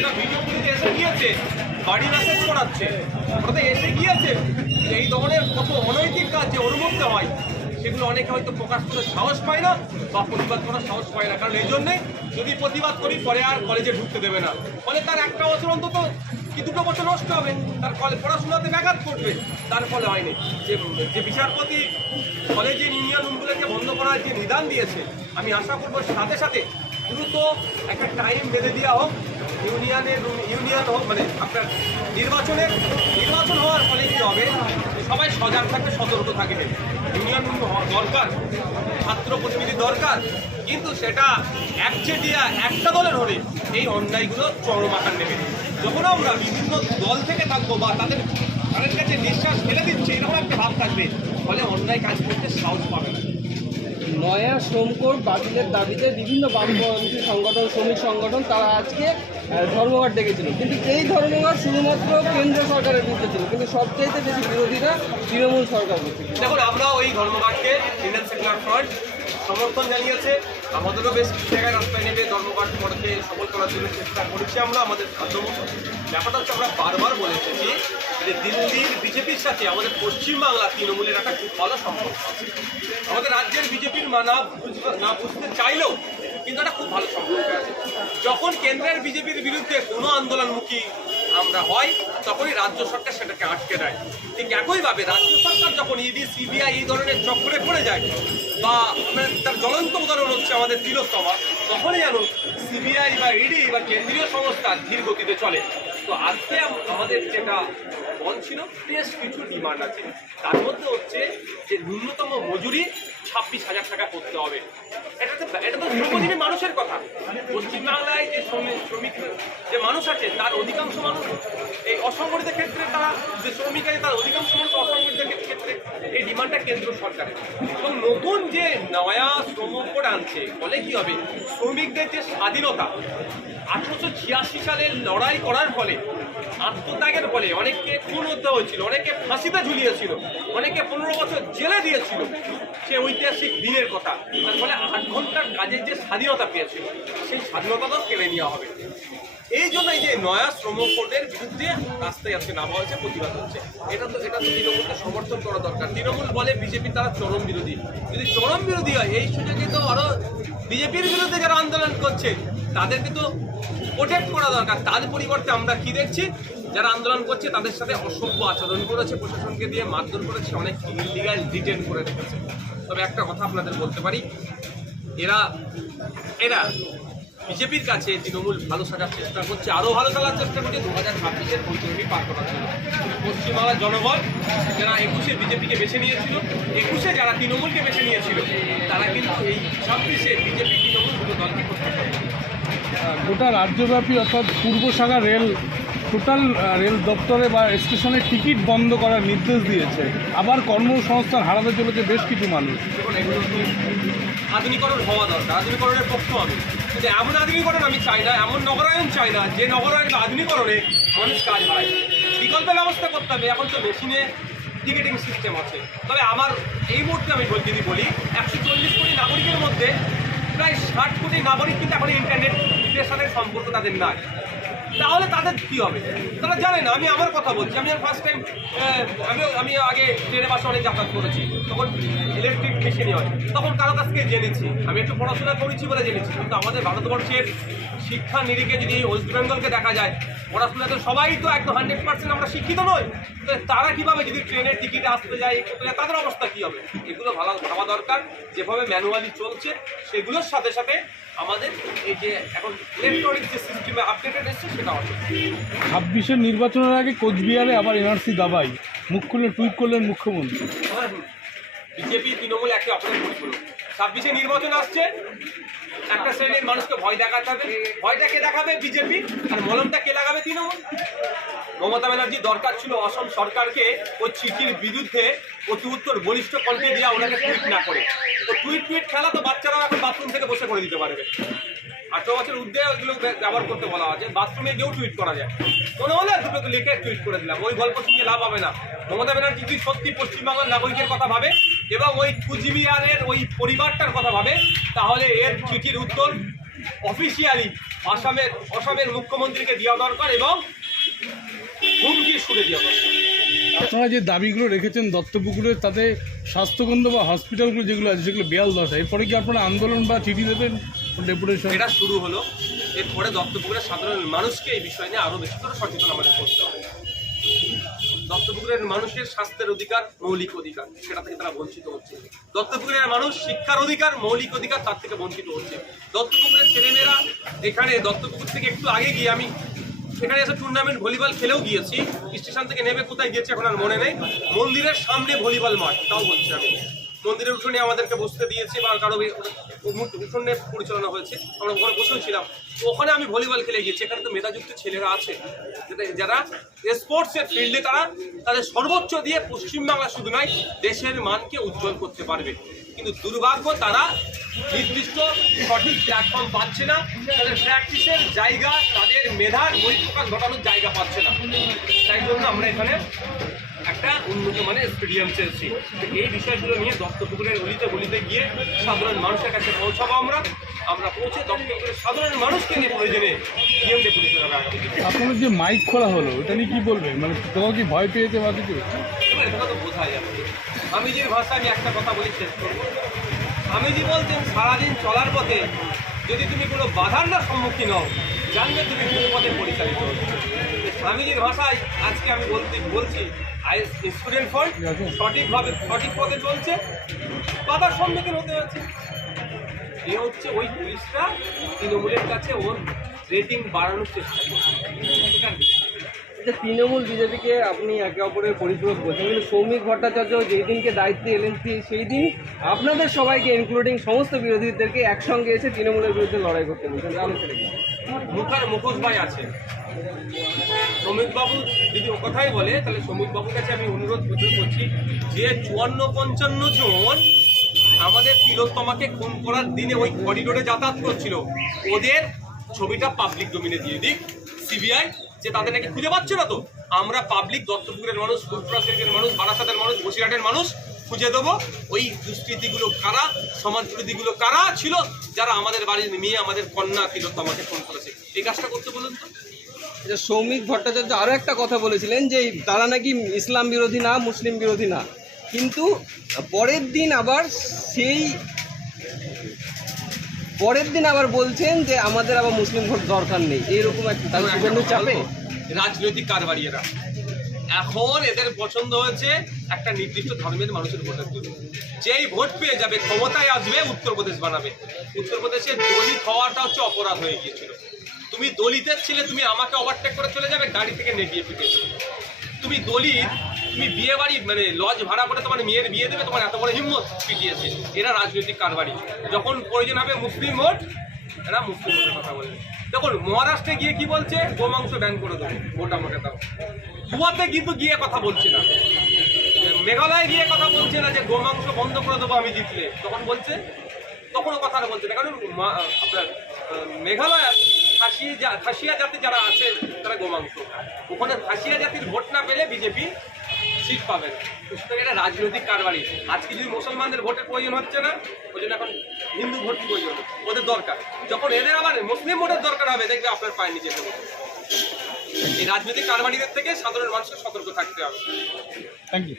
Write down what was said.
যেটা ভিডিও ফুটেজে এসে গিয়েছে, বাড়ি মেসেজ করাচ্ছে। ওটাতে এসে গিয়েছে, এই ধরনের কত অনৈতিক কাজ যে ওর হয় সেগুলো অনেকে হয়তো প্রকাশ করে সাহস পায় না বা প্রতিবাদ করার সাহস পায় না। কারণ এই জন্যে যদি প্রতিবাদ করি, পরে আর কলেজে ঢুকতে দেবে না। ফলে তার একটা বছর অন্তত কি দুটো বছর নষ্ট হবে? তার কলে পড়াশোনাতে ব্যাঘাত করবে তার ফলে হয়নি। যে যে বিচারপতি কলেজে ইউনিয়ন রুমগুলোকে বন্ধ করার যে নিদান দিয়েছে, আমি আশা করব সাথে সাথে দ্রুত একটা টাইম বেঁধে দেওয়া হোক। ইউনিয়নের ইউনিয়ন হোক মানে আপনার নির্বাচনের, নির্বাচন হওয়ার ফলে কী হবে? সবাই সজাগ থাকবে, সতর্ক থাকবে। ইউনিয়ন দরকার, ছাত্র প্রতিনিধি দরকার, কিন্তু সেটা একচেটিয়া একটা দলের হলে এই অন্যায়গুলো চরম আকার নেবে। যখন আমরা বিভিন্ন দল থেকে থাকব বা তাদের তাদের কাছে নিঃশ্বাস ফেলে দিচ্ছে, এরকম একটা ভাব থাকবে। ফলে অন্যায় কাজ করতে সাহস পাবে না। নয়া শ্রমকোট বাতিলের দাবিতে বিভিন্ন বামপন্থী সংগঠন, শ্রমিক সংগঠন, তারা আজকে ধর্মঘট ডেকেছিল কিন্তু এই ধর্মঘট শুধুমাত্র কেন্দ্র সরকারের বিরুদ্ধে ছিল, কিন্তু সবচাইতে বেশি বিরোধীরা তৃণমূল সরকার দেখুন, আমরা ওই ধর্মঘটকে ইন্ডিয়ান সেকুলার ফ্রন্ট সমর্থন জানিয়েছে। আমাদেরও বেশ কিছু জায়গায় রাস্তায় নেমে ধর্মঘট করতে সফল করার জন্য চেষ্টা করেছি আমরা, আমাদের সাধ্যমতো ব্যাপারটা হচ্ছে আমরা বারবার বলে এসেছি যে দিল্লির বিজেপির সাথে আমাদের পশ্চিমবাংলা তৃণমূলের একটা খুব ভালো সম্পর্ক আছে। আমাদের রাজ্যের বিজেপির বুঝতে না বুঝতে চাইলেও কিন্তু একটা খুব ভালো সম্পর্ক আছে যখন কেন্দ্রের বিজেপির বিরুদ্ধে কোনো আন্দোলনমুখী আমরা হয় তখনই রাজ্য সরকার সেটাকে আটকে দেয়। ঠিক একইভাবে রাজ্য সরকার যখন ইডি সিবিআই এই ধরনের চক্রে পড়ে যায়, বা তার জ্বলন্ত উদাহরণ হচ্ছে আমাদের তিলোত্তমা, তখনই যেন সিবিআই বা ইডি বা কেন্দ্রীয় সংস্থা ধীর গতিতে চলে। তো আজকে আমাদের যেটা ছিল বেশ কিছু ডিমান্ড আছে। তার মধ্যে হচ্ছে যে ন্যূনতম মজুরি ছাব্বিশ হাজার টাকা করতে হবে। এটা তো এটা তো শ্রমজীবী মানুষের কথা। পশ্চিমবাংলায় যে শ্রমিক শ্রমিক যে মানুষ আছে, তার অধিকাংশ মানুষ এই অসংগঠিত ক্ষেত্রে তারা যে শ্রমিক আছে, তার অধিকাংশ মানুষ অসংগঠিত ক্ষেত্রে এই ডিমান্ডটা কেন্দ্র সরকারের। এবং নতুন যে নয়া শ্রম কোড আনছে, ফলে কি হবে? শ্রমিকদের যে স্বাধীনতা, আঠারোশো ছিয়াশি সালে লড়াই করার ফলে, আত্মত্যাগের ফলে অনেককে খুন হতে হয়েছিল অনেকে ফাঁসিতে ঝুলিয়েছিল অনেকে পনেরো বছর জেলে দিয়েছিল। সে ঐতিহাসিক দিনের কথা। তার ফলে আট ঘণ্টার কাজের যে স্বাধীনতা পেয়েছিল সেই স্বাধীনতাটাও কেড়ে নেওয়া হবে। এই জন্য যে নয়া শ্রম বিরুদ্ধে রাস্তায় আজকে নামা হয়েছে, প্রতিবাদ হচ্ছে। এটা তো এটা তো তৃণমূলকে সমর্থন করা দরকার। তৃণমূল বলে বিজেপি তারা চরম বিরোধী। যদি চরম বিরোধী হয়, এই সুযোগে তো আরও বিজেপির বিরুদ্ধে যারা আন্দোলন করছে, তাদেরকে তো প্রোটেক্ট করা দরকার। তার পরিবর্তে আমরা কি দেখছি? যারা আন্দোলন করছে, তাদের সাথে অসভ্য আচরণ করেছে, প্রশাসনকে দিয়ে মারধর করেছে, অনেক ইলিগাল ডিটেন করে রেখেছে। তবে একটা কথা আপনাদের বলতে পারি। এরা এরা বিজেপির কাছে তৃণমূল ভালো সাজার চেষ্টা করছে আরও ভালো সাজার চেষ্টা করছে দু হাজার ছাব্বিশের পরিচয়টি পার করার জন্য পশ্চিমবাংলার জনগণ যারা একুশে বিজেপিকে বেছে নিয়েছিল একুশে যারা তৃণমূলকে বেছে নিয়েছিল তারা কিন্তু এই ছাব্বিশে বিজেপি তৃণমূল দুটো দলকে করতে পারে গোটা রাজ্যব্যাপী অর্থাৎ পূর্ব শাখা রেল টোটাল রেল দপ্তরে বা স্টেশনের টিকিট বন্ধ করার নির্দেশ দিয়েছে। আবার কর্মসংস্থান হারাতে চলেছে বেশ কিছু মানুষ। আধুনিকরণ হওয়া দরকার। আধুনিকরণের পক্ষ আমি কিন্তু এমন আধুনিকরণ আমি চাই না, এমন নগরায়ণ চাই না, যে নগরায়ণ আধুনিকরণে মানুষ কাজ হয় বিকল্প ব্যবস্থা করতে হবে, এখন তো মেশিনে টিকিটিং সিস্টেম আছে। তবে আমার এই মুহূর্তে আমি যদি বলি, একশো চল্লিশ কোটি নাগরিকের মধ্যে প্রায় ষাট কোটি নাগরিক কিন্তু এখন ইন্টারনেটের সাথে সম্পর্ক তাদের নাই। তাহলে তাদের কি হবে? তারা জানে না, আমি আমার কথা বলছি। আমি ফার্স্ট টাইম আমি আমি আগে ট্রেনে বাসে অনেক যাতায়াত করেছি, তখন ইলেকট্রিক মেশিনই হয়। তখন কারও কাছ থেকে জেনেছি। আমি একটু পড়াশোনা করেছি বলে জেনেছি, কিন্তু আমাদের ভারতবর্ষের শিক্ষা নিরিখে যদি ওয়েস্ট বেঙ্গলকে দেখা যায় পড়াশোনাতে সবাই তো একদম হান্ড্রেড পার্সেন্ট আমরা শিক্ষিত নই। তো তারা কীভাবে যদি ট্রেনের টিকিটে আসতে যায় তাদের অবস্থা কী হবে? এগুলো ভালো ভাবা দরকার। যেভাবে ম্যানুয়ালি চলছে সেগুলোর সাথে সাথে আমাদের এই যে এখন ইলেকট্রনিক যে সিস্টেমে আপডেটেড এসছে সেটা আছে। ছাব্বিশের নির্বাচনের আগে কোচবিহারে আবার এনআরসি দাবাই মুখ খুলে টুইট করলেন মুখ্যমন্ত্রী। বিজেপি তৃণমূল একে অপরের পরিপূরক। ছাব্বিশে নির্বাচন আসছে একটা শ্রেণির মানুষকে ভয় দেখাতে হবে। ভয়টা কে দেখাবে? বিজেপি। আর মলমটা কে লাগাবে তৃণমূল? মমতা ব্যানার্জি দরকার ছিল অসম সরকারকে ও চিঠির বিরুদ্ধে অতি উত্তর বলিষ্ঠ কণ্ঠে দেওয়া ওনাকে টুইট না করে। তো টুইট টুইট খেলা তো বাচ্চারাও এখন বাথরুম থেকে বসে করে দিতে পারবে। আঠারো বছর ঊর্ধ্বে ওইগুলো ব্যবহার করতে বলা আছে। বাথরুমে গিয়েও টুইট করা যায়। মনে হলে দুটো লিখে টুইট করে দিলাম। ওই গল্প শুনে লাভ হবে না। মমতা ব্যানার্জি যদি সত্যি পশ্চিমবাংলার নাগরিকের কথা ভাবে এবং ওই কুচবিহারের ওই পরিবারটার কথা ভাবে, তাহলে এর চিঠির উত্তর অফিসিয়ালি আসামের আসামের মুখ্যমন্ত্রীকে দেওয়া দরকার এবং হুমকি সুরে দেওয়া দরকার। আপনারা যে দাবিগুলো রেখেছেন দত্তপুকুরের তাতে স্বাস্থ্যকেন্দ্র বা হসপিটালগুলো যেগুলো আছে, সেগুলো বেয়াল দশা। এরপরে কি আপনারা আন্দোলন বা চিঠি দেবেন? ডেপুটেশন। এটা শুরু হলো। এরপরে দত্তপুকুরের সাধারণ মানুষকে এই বিষয় নিয়ে আরও বেশি করে সচেতন আমাদের করতে হবে। দত্তপুকুরের মানুষের স্বাস্থ্যের অধিকার, মৌলিক অধিকার, সেটা থেকে তারা বঞ্চিত হচ্ছে। দত্তপুকুরের মানুষ শিক্ষার অধিকার, মৌলিক অধিকার তার থেকে বঞ্চিত হচ্ছে। দত্তপুকুরের ছেলেমেয়েরা এখানে দত্তপুকুর থেকে একটু আগে গিয়ে আমি সেখানে এসে টুর্নামেন্ট ভলিবল খেলেও গিয়েছি। স্টেশন থেকে নেমে কোথায় গিয়েছি এখন আর মনে নেই। মন্দিরের সামনে ভলিবল মাঠ, তাও বলছি আমি। মন্দিরের উঠোনে আমাদেরকে বসতে দিয়েছে বা কারও উঠোনে পরিচালনা হয়েছে। আমরা ওখানে বসেও ছিলাম। ওখানে আমি ভলিবল খেলে গিয়েছি। এখানে তো মেধাযুক্ত ছেলেরা আছে। যারা স্পোর্টসের ফিল্ডে তারা তাদের সর্বোচ্চ দিয়ে পশ্চিমবাংলা শুধু নয়, দেশের মানকে উজ্জ্বল করতে পারবে। কিন্তু দুর্ভাগ্য, তারা নির্দিষ্ট সঠিক প্ল্যাটফর্ম পাচ্ছে না। তাদের প্র্যাকটিসের জায়গা, তাদের মেধার বহিঃপ্রকাশ ঘটানোর জায়গা পাচ্ছে না। তাই জন্য আমরা এখানে একটা উন্নত মানের স্টেডিয়াম চেয়েছি। তো এই বিষয়গুলো নিয়ে দত্তপুকুরের গলিতে গলিতে গিয়ে সাধারণ মানুষের কাছে পৌঁছাবো আমরা। আমরা পৌঁছে দত্তপুকুরের সাধারণ মানুষকে নিয়ে প্রয়োজনে আগামী দিনে। আপনাদের যে মাইক খোলা হলো এটা নিয়ে কি বলবেন? মানে তোমার কি ভয় পেয়েছে বা কিছু? এবার এটা তো বোঝা যাবে স্বামীজির ভাষায় আমি একটা কথা বলি শেষ করব। স্বামীজি বলতেন সারাদিন চলার পথে যদি তুমি কোনো বাধার না সম্মুখীন হও জানবে তুমি কোন পথে পরিচালিত স্বামীজির ভাষায় আজকে আমি বলতে বলছি স্টুডেন্ট ফান্ড সঠিকভাবে সঠিক পথে চলছে। বাধার সম্মুখীন হতে হচ্ছে। এ হচ্ছে ওই পুলিশটা তৃণমূলের কাছে ওর রেটিং বাড়ানোর চেষ্টা করছে। যে তৃণমূল বিজেপিকে আপনি একে অপরের পরিপূরক বলছেন কিন্তু সৌমিক ভট্টাচার্য যেই দিনকে দায়িত্বে এলেন সেই দিন আপনাদের সবাইকে ইনক্লুডিং সমস্ত বিরোধীদেরকে একসঙ্গে এসে তৃণমূলের বিরুদ্ধে লড়াই করতে বলছেন। সেটা মুখোশ ভাই আছে শ্রমিকবাবু যদি ও কথাই বলে, তাহলে শ্রমিকবাবুর কাছে আমি অনুরোধ করছি যে চুয়ান্ন পঞ্চান্ন জন আমাদের তিলোত্তমাকে খুন করার দিনে ওই করিডোরে যাতায়াত করছিল। ওদের ছবিটা পাবলিক ডোমিনে দিয়ে দিক সিবিআই যে তাদের নাকি খুঁজে পাচ্ছে না তো। আমরা পাবলিক দত্তপুরের মানুষ শরীফের মানুষ, বারাসাতের মানুষ, বসিরহাটের মানুষ, খুঁজে দেবো ওই দুষ্কৃতিগুলো কারা, সমাজবিরোধীগুলো কারা ছিল, যারা আমাদের বাড়ির মেয়ে, আমাদের কন্যা তিলোত্তমাকে ফোন করেছে। এই কাজটা করতে বলুন তো। যে সৌমিক ভট্টাচার্য আরও একটা কথা বলেছিলেন যে তারা নাকি ইসলাম বিরোধী না মুসলিম বিরোধী না। কিন্তু পরের দিন আবার সেই পরের দিন আবার বলছেন যে আমাদের আবার মুসলিম ভোট দরকার নেই। এইরকম একটা চাপে। রাজনৈতিক কারবারি এরা এখন এদের পছন্দ হয়েছে একটা নির্দিষ্ট ধর্মের মানুষের ভোটের জন্য। যেই ভোট পেয়ে যাবে ক্ষমতায় আসবে উত্তরপ্রদেশ বানাবে। উত্তরপ্রদেশে দলিত হওয়াটা হচ্ছে অপরাধ হয়ে গিয়েছিল। তুমি দলিতের ছিলে, তুমি আমাকে ওভারটেক করে চলে যাবে, গাড়ি থেকে নেবিয়ে পিটিয়েছে তুমি দলিত, তুমি বিয়ে বাড়ি মানে লজ ভাড়া করে তোমার মেয়ের বিয়ে দেবে, তোমার এত বড় হিম্মত পিটিয়েছে। এরা রাজনৈতিক কারবারি। যখন প্রয়োজন হবে মুসলিম ভোট, এরা মুসলিম ভোটের কথা বলে দেখুন, মহারাষ্ট্রে গিয়ে কি বলছে? গোমাংস ব্যান করে দেবো, ভোট আমাকে দাও। গোয়াতে কিন্তু গিয়ে কথা বলছে না। মেঘালয়ে গিয়ে কথা বলছে না যে গোমাংস বন্ধ করে দেবো আমি জিতলে। তখন বলছে, তখনও কথাটা বলছে না। কারণ আপনার মেঘালয় খাসিয়া খাসিয়া জাতি যারা আছে, তারা গোমাংস। ওখানে খাসিয়া জাতির ভোট না পেলে বিজেপি সিট পাবে না। সুতরাং এটা রাজনৈতিক কারবারি আজকে যদি মুসলমানদের ভোটের প্রয়োজন হচ্ছে না, ওই জন্য এখন হিন্দু ভোট প্রয়োজন? ওদের দরকার। যখন এদের আবার মুসলিম ভোটের দরকার হবে, দেখবে আপনার পায়ে নিচে এই রাজনৈতিক কারবারিদের থেকে সাধারণ মানুষকে সতর্ক থাকতে হবে। Thank you